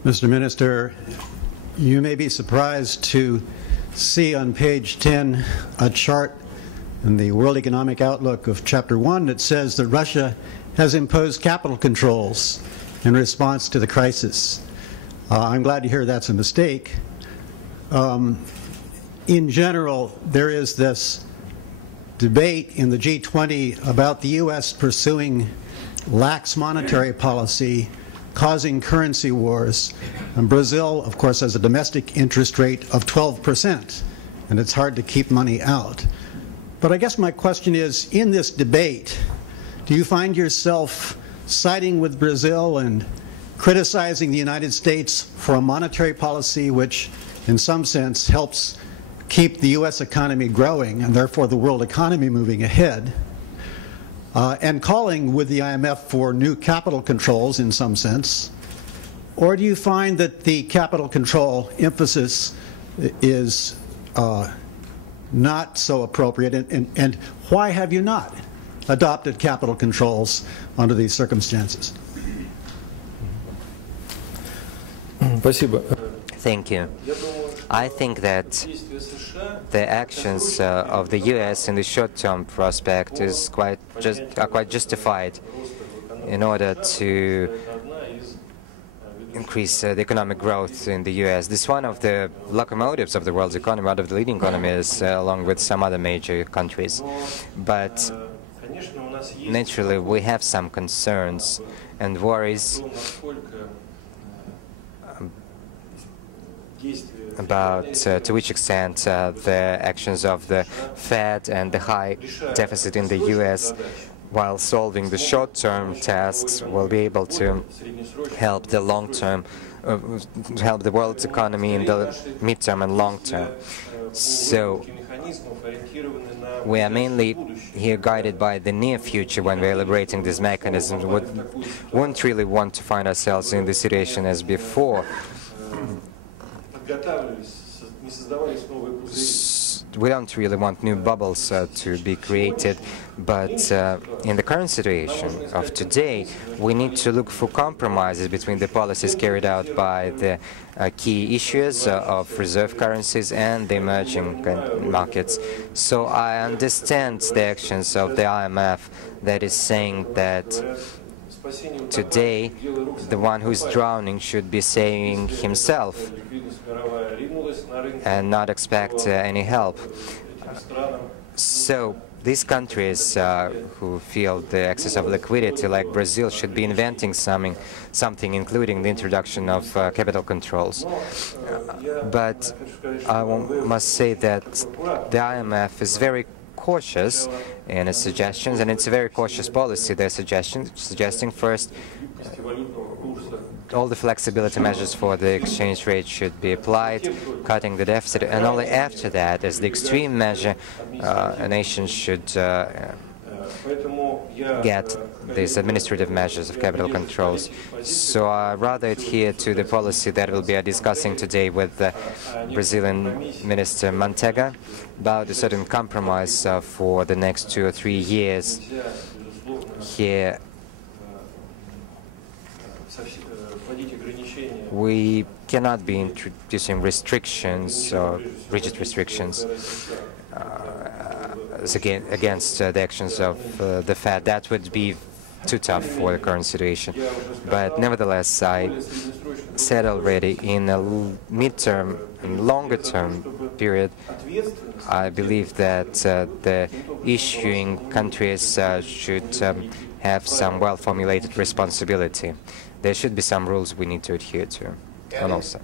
Mr. Minister, you may be surprised to see on page 10 a chart in the World Economic Outlook of Chapter 1 that says that Russia has imposed capital controls in response to the crisis. I'm glad to hear that's a mistake. In general, there is this debate in the G20 about the U.S. pursuing lax monetary policy, causing currency wars. And Brazil, of course, has a domestic interest rate of 12%, and it's hard to keep money out. But I guess my question is, in this debate, do you find yourself siding with Brazil and criticizing the United States for a monetary policy which, in some sense, helps keep the U.S. economy growing and therefore the world economy moving ahead, and calling with the IMF for new capital controls in some sense? Or do you find that the capital control emphasis is not so appropriate, and why have you not adopted capital controls under these circumstances? Thank you. I think that the actions of the U.S. in the short-term prospect are quite justified in order to increase the economic growth in the U.S. This is one of the locomotives of the world's economy, one of the leading economies, along with some other major countries. But naturally, we have some concerns and worries about to which extent the actions of the Fed and the high deficit in the U.S., while solving the short-term tasks, will be able to help the long-term, help the world's economy in the mid-term and long-term. So we are mainly here guided by the near future when we're elaborating these mechanisms. We wouldn't really want to find ourselves in the situation as before. We don't really want new bubbles to be created, but in the current situation of today, we need to look for compromises between the policies carried out by the key issuers of reserve currencies and the emerging markets. So I understand the actions of the IMF that is saying that today the one who's drowning should be saving himself and not expect any help. So these countries who feel the excess of liquidity, like Brazil, should be inventing something including the introduction of capital controls. But I must say that the IMF is very cautious in its suggestions, and it's a very cautious policy. They're suggesting first all the flexibility measures for the exchange rate should be applied, cutting the deficit, and only after that, as the extreme measure, a nation should get these administrative measures of capital controls. So I rather adhere to the policy that we'll be discussing today with the Brazilian Minister Manteiga about a certain compromise for the next 2 or 3 years. Here we cannot be introducing restrictions or rigid restrictions against the actions of the Fed. That would be too tough for the current situation. But nevertheless, I said already, in a mid-term and longer-term period, I believe that the issuing countries should have some well-formulated responsibility. There should be some rules we need to adhere to. And also,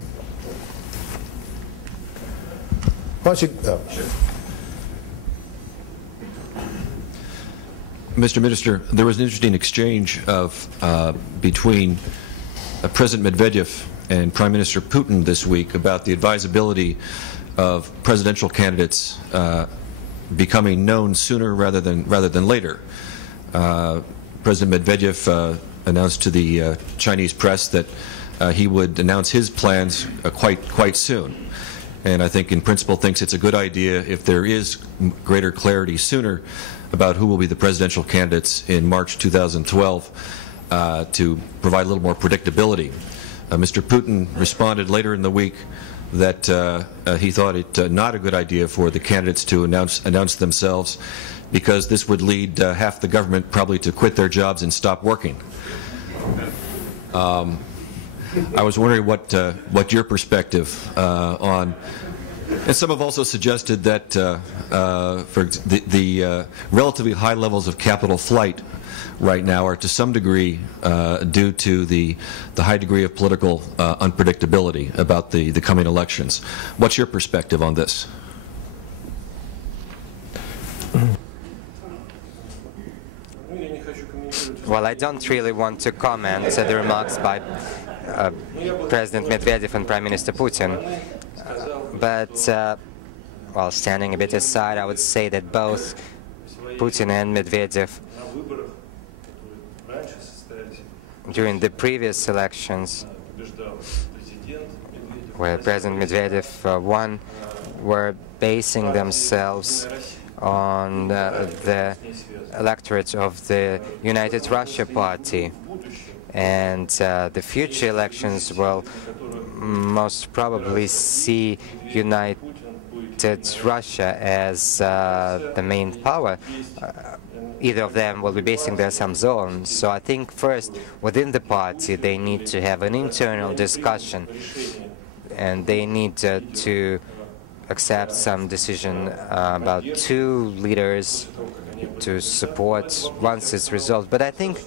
Mr. Minister, there was an interesting exchange between President Medvedev and Prime Minister Putin this week about the advisability of presidential candidates becoming known sooner rather than later. President Medvedev announced to the Chinese press that he would announce his plans quite soon. And I think in principle thinks it's a good idea if there is greater clarity sooner about who will be the presidential candidates in March 2012 to provide a little more predictability. Mr. Putin responded later in the week that he thought it not a good idea for the candidates to announce themselves because this would lead half the government probably to quit their jobs and stop working. I was wondering what your perspective on, and some have also suggested that for the relatively high levels of capital flight right now are to some degree due to the high degree of political unpredictability about the coming elections. What's your perspective on this? Well, I don't really want to comment on the remarks by President Medvedev and Prime Minister Putin, but while standing a bit aside, I would say that both Putin and Medvedev during the previous elections, where President Medvedev won, were basing themselves on the electorate of the United Russia Party. And the future elections will most probably see United Russia as the main power. Either of them will be basing their sums on. So I think first, within the party, they need to have an internal discussion, and they need to accept some decision about two leaders to support once it's resolved. But I think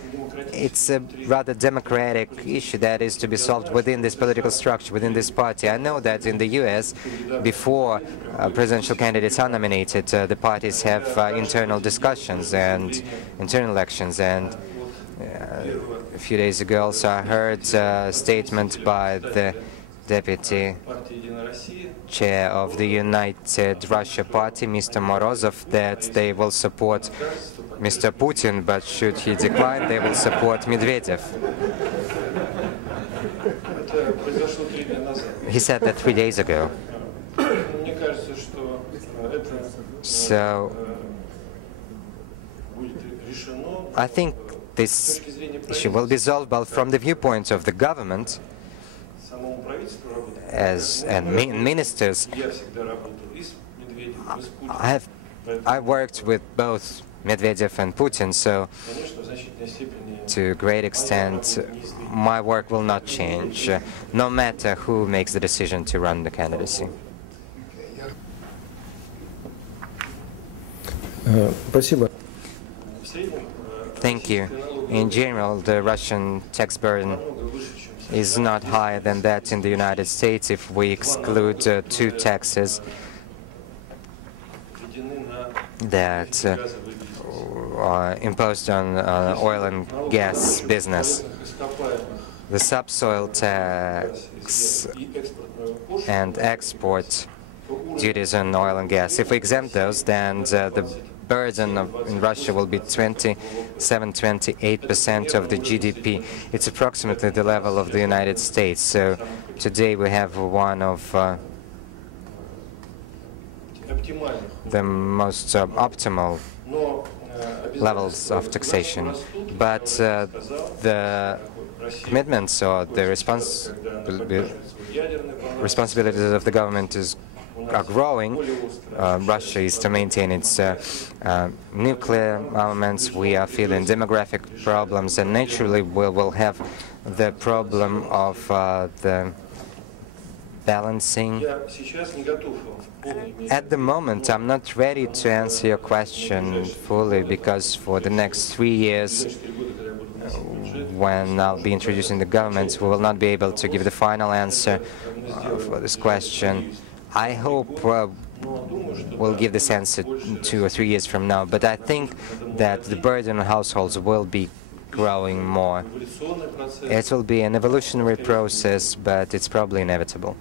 it's a rather democratic issue that is to be solved within this political structure, within this party. I know that in the US, before presidential candidates are nominated, the parties have internal discussions and internal elections. And a few days ago also I heard a statement by the deputy chair of the United Russia Party, Mr. Morozov, that they will support Mr. Putin, but should he decline, they will support Medvedev. He said that 3 days ago. So I think this issue will be solved, but from the viewpoint of the government and ministers, I worked with both Medvedev and Putin, so to a great extent my work will not change, no matter who makes the decision to run the candidacy. Thank you. In general, the Russian tax burden is not higher than that in the United States if we exclude two taxes that are imposed on oil and gas business. The subsoil tax and export duties on oil and gas. If we exempt those, then the burden in Russia will be 27–28% of the GDP. It's approximately the level of the United States. So today we have one of the most optimal levels of taxation. But the commitments or the responsibilities of the government are growing. Russia is to maintain its nuclear armaments. We are feeling demographic problems, and naturally we will have the problem of the balancing. At the moment, I'm not ready to answer your question fully, because for the next 3 years, when I'll be introducing the government, we will not be able to give the final answer for this question. I hope we'll give this answer 2 or 3 years from now, but I think that the burden on households will be growing more. It will be an evolutionary process, but it's probably inevitable.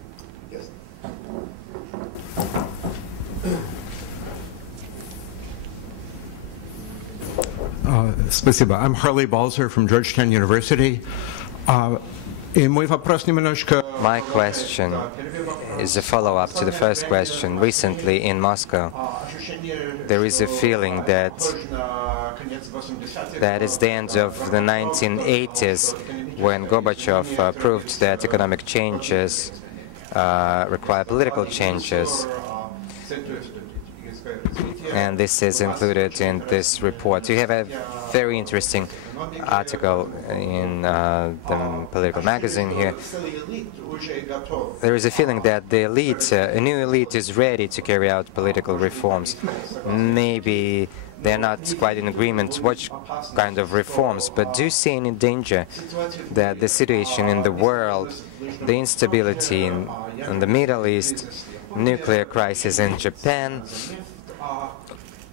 Спасибо. I'm Harley Balzer from Georgetown University. My question is a follow-up to the first question. Recently in Moscow, there is a feeling that is the end of the 1980s, when Gorbachev proved that economic changes require political changes. And this is included in this report. You have a very interesting article in the political magazine here. There is a feeling that the elite, a new elite, is ready to carry out political reforms. Maybe they're not quite in agreement what kind of reforms, but do you see any danger that the situation in the world, the instability in the Middle East, nuclear crisis in Japan,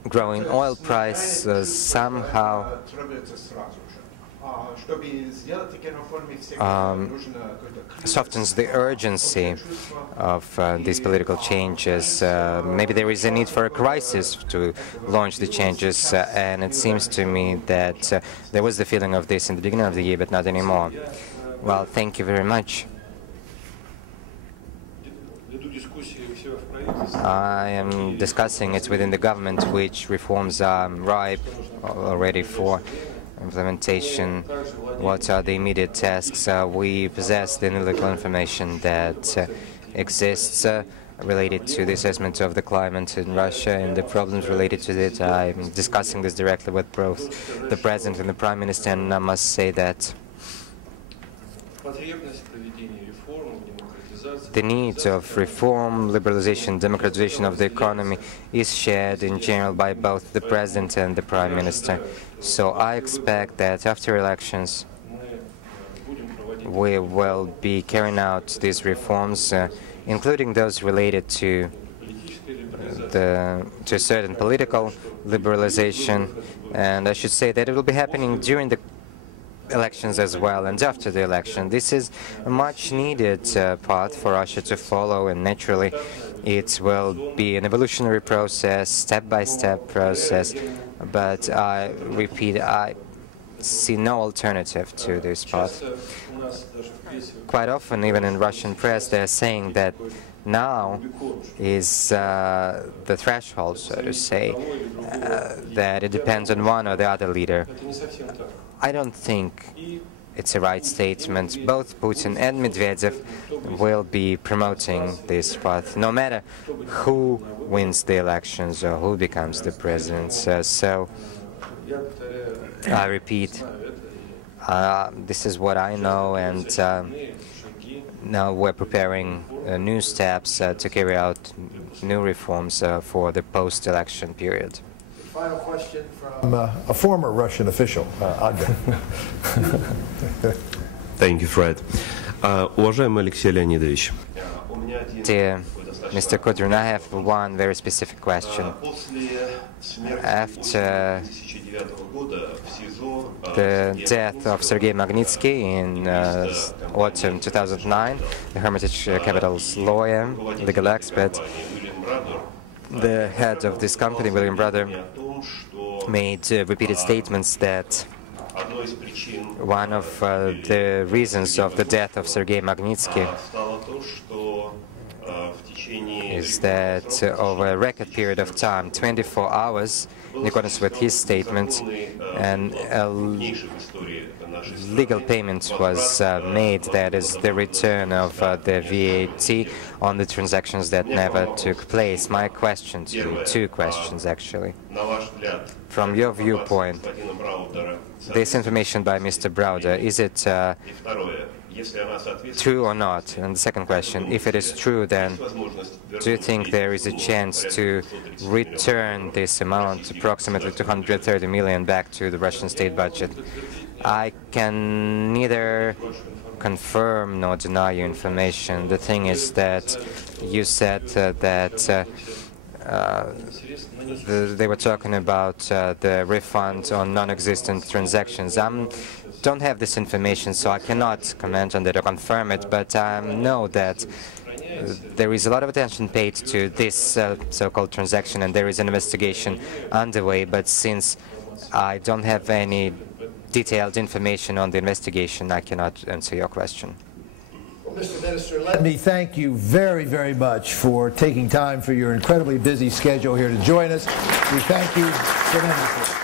growing oil prices somehow softens the urgency of these political changes? Maybe there is a need for a crisis to launch the changes, and it seems to me that there was the feeling of this in the beginning of the year, but not anymore. Well, thank you very much. I am discussing it within the government, which reforms are ripe already for implementation. What are the immediate tasks? We possess the analytical information that exists related to the assessment of the climate in Russia and the problems related to it. I'm discussing this directly with both the President and the Prime Minister, and I must say that the need of reform, liberalization, democratization of the economy is shared in general by both the President and the Prime Minister. So I expect that after elections we will be carrying out these reforms, including those related to a certain political liberalization, and I should say that it will be happening during the elections as well and after the election. This is a much needed path for Russia to follow, and naturally it will be an evolutionary process, step-by-step process, but I repeat, I see no alternative to this path. Quite often, even in Russian press, they're saying that now is the threshold, so to say, that it depends on one or the other leader. I don't think it's a right statement. Both Putin and Medvedev will be promoting this path, no matter who wins the elections or who becomes the president. So I repeat, this is what I know, and now we're preparing new steps to carry out new reforms for the post-election period. Final question from a former Russian official, Agda. Thank you, Fred. Уважаемый Алексей Леонидович. Dear Mr. Kudrin, I have one very specific question. After the death of Sergei Magnitsky in autumn 2009, the Hermitage Capital's lawyer, legal expert, the head of this company, William Brother, made repeated statements that one of the reasons of the death of Sergei Magnitsky is that over a record period of time, 24 hours, in accordance with his statement, and a legal payment was made, that is the return of the VAT on the transactions that never took place. My question to you, two questions actually. From your viewpoint, this information by Mr. Browder, is it true or not? And the second question, if it is true, then do you think there is a chance to return this amount, approximately 230 million, back to the Russian state budget? I can neither confirm nor deny your information. The thing is that you said that they were talking about the refund on non-existent transactions. I don't have this information, so I cannot comment on it or confirm it, but I know that there is a lot of attention paid to this so-called transaction, and there is an investigation underway, but since I don't have any detailed information on the investigation, I cannot answer your question. Well, Mr. Minister, let me thank you very, very much for taking time for your incredibly busy schedule here to join us. We thank you tremendously.